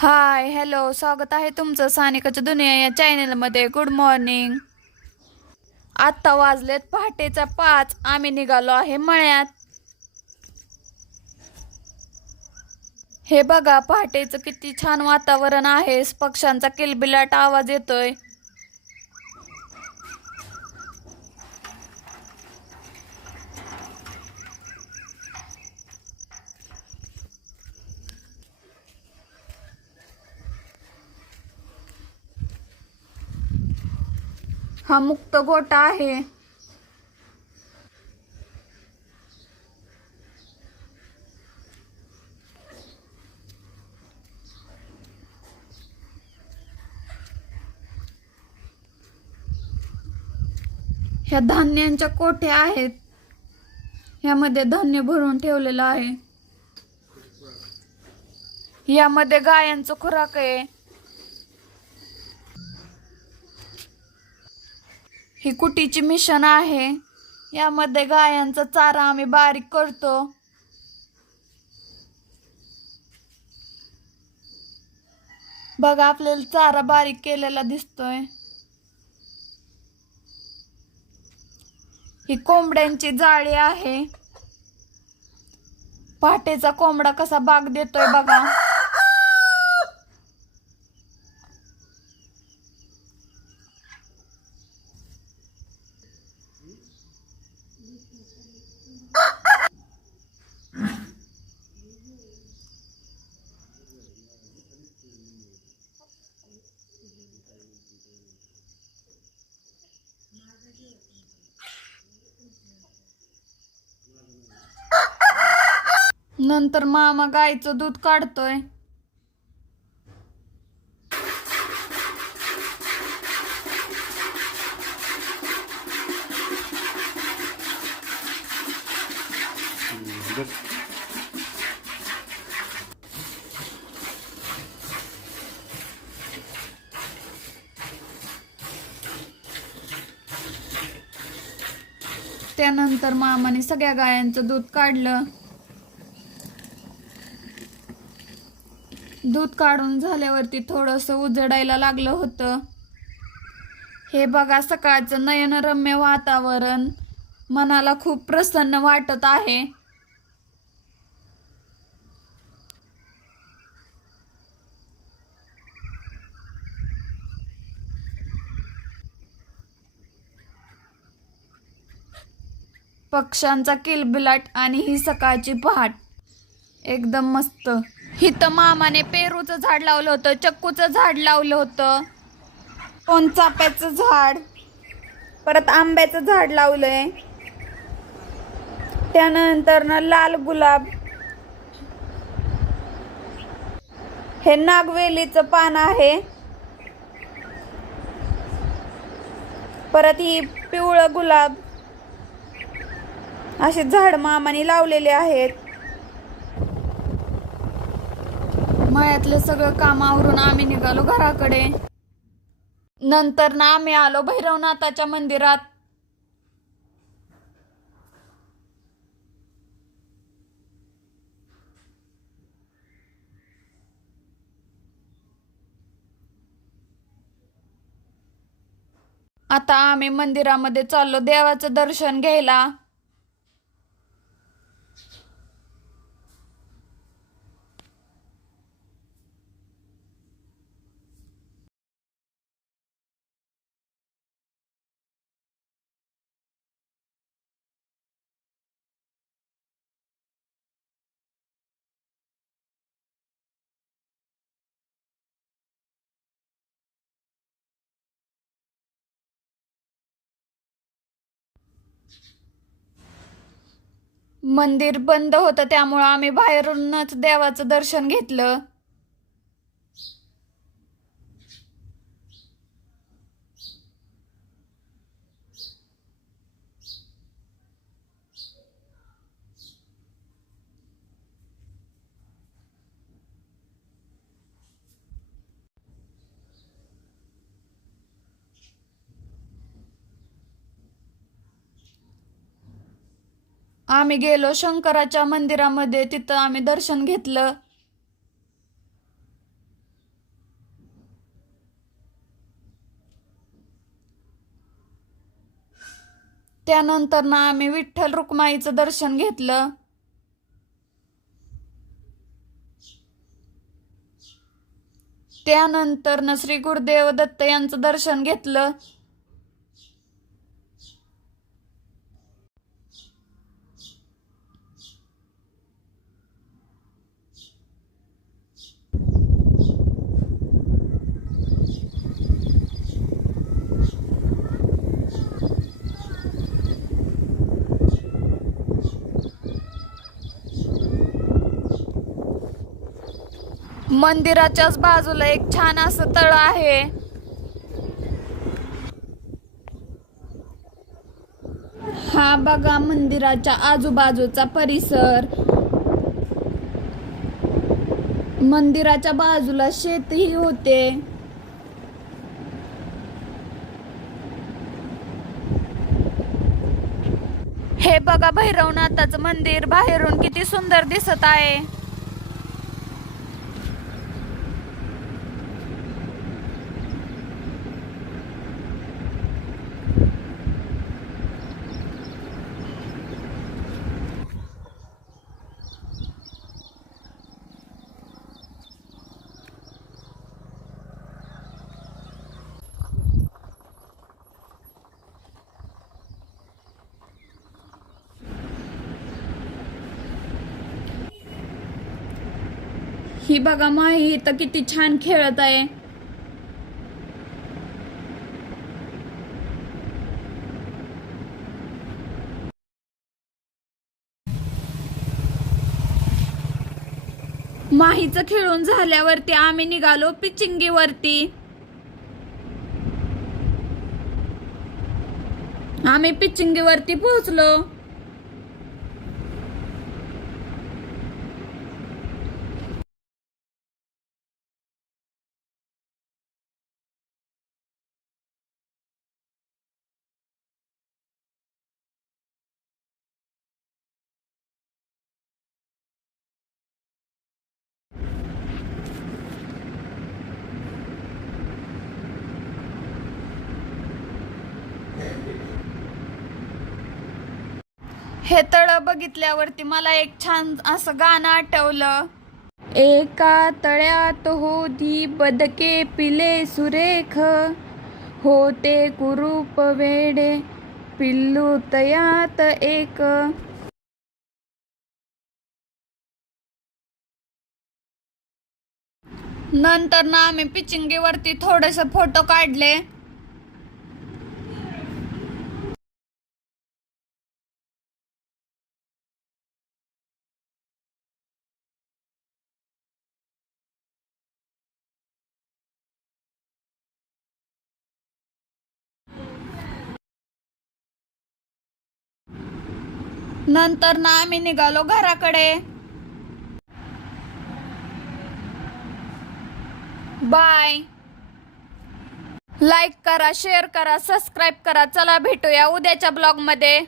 Hi hello, स्वागत आहे तुमचं सानिकाच्या दुनिया या चॅनेलमध्ये. Good morning. आत्ता वाजलेत पहाटेचा 5. आम्ही निघालो आहे मळ्यात. हे बघा, पहाटेचं किती छान वातावरण आहे. पक्ष्यांचा किलबिलाट आवाज येतोय. हा मुक्त गोठा आहे. ह्या धान्यांच्या कोठ्या आहेत. ह्यामध्ये धान्य भरून ठेवलेलं आहे. यामध्ये गायांचं खुराक आहे. ही कुटीची मिशन आहे. यामध्ये गायांचा चारा आम्ही बारीक करतो. बघा, आपल्याला चारा बारीक केलेला दिसतोय. ही कोंबड्यांची जाळी आहे. पहाटेचा कोंबडा कसा बाग देतोय बघा. नंतर मामा गाईचं दूध काढतोय. त्यानंतर मामाने सगळ्या गायांचं दूध काढलं. दूध काढून झाल्यावरती थोडंसं उजडायला लागलं होतं. हे बघा, सकाळचं नयनरम्य वातावरण मनाला खूप प्रसन्न वाटत आहे. पक्ष्यांचा किलबिलाट आणि ही सकाळची पहाट एकदम मस्त. हिथं मामाने पेरूचं झाड लावलं होतं, चक्कूचं झाड लावलं होतं, सोनचाफ्याचं झाड, परत आंब्याचं झाड लावलंय. त्यानंतर ना लाल गुलाब, हे नागवेलीचं पान आहे. परत ही पिवळं गुलाब, असे झाड मामाने लावलेले आहेत. मळ्यातलं सगळं काम आवरून आम्ही निघालो घराकडे. नंतर ना आम्ही आलो भैरवनाथाच्या मंदिरात. आता आम्ही मंदिरामध्ये चाललो देवाचं दर्शन घ्यायला. मंदिर बंद होतं, त्यामुळं आम्ही बाहेरूनच देवाचं दर्शन घेतलं. आम्ही गेलो शंकराच्या मंदिरामध्ये. तिथं आम्ही दर्शन घेतलं. त्यानंतर ना आम्ही विठ्ठल रुक्माईचं दर्शन घेतलं. त्यानंतर ना श्री गुरुदेव दत्त यांचं दर्शन घेतलं. मंदिराच्याच बाजूला एक छान असं तळ आहे. हा बघा मंदिराच्या आजूबाजूचा परिसर. मंदिराच्या बाजूला शेतही होते. हे बघा भैरवनाथाचं मंदिर बाहेरून किती सुंदर दिसत आहे. ही बघा माही तर किती छान खेळत आहे. माहीचं खेळून झाल्यावरती आम्ही निघालो पिचिंगीवरती. आम्ही पिचिंगीवरती पोहोचलो. हे तळ बघितल्यावरती मला एक छान असं गाणं आठवलं. एका तळ्यात होती बदके पिले सुरेख, होते कुरूप वेडे पिल्लू तयात एक. नंतर ना आम्ही पिचिंगीवरती थोडेसे फोटो काढले. नंतर ना आम्ही निघालो घराकडे. बाय. लाईक करा, शेअर करा, सबस्क्राईब करा. चला भेटूया उद्याच्या ब्लॉग मध्ये.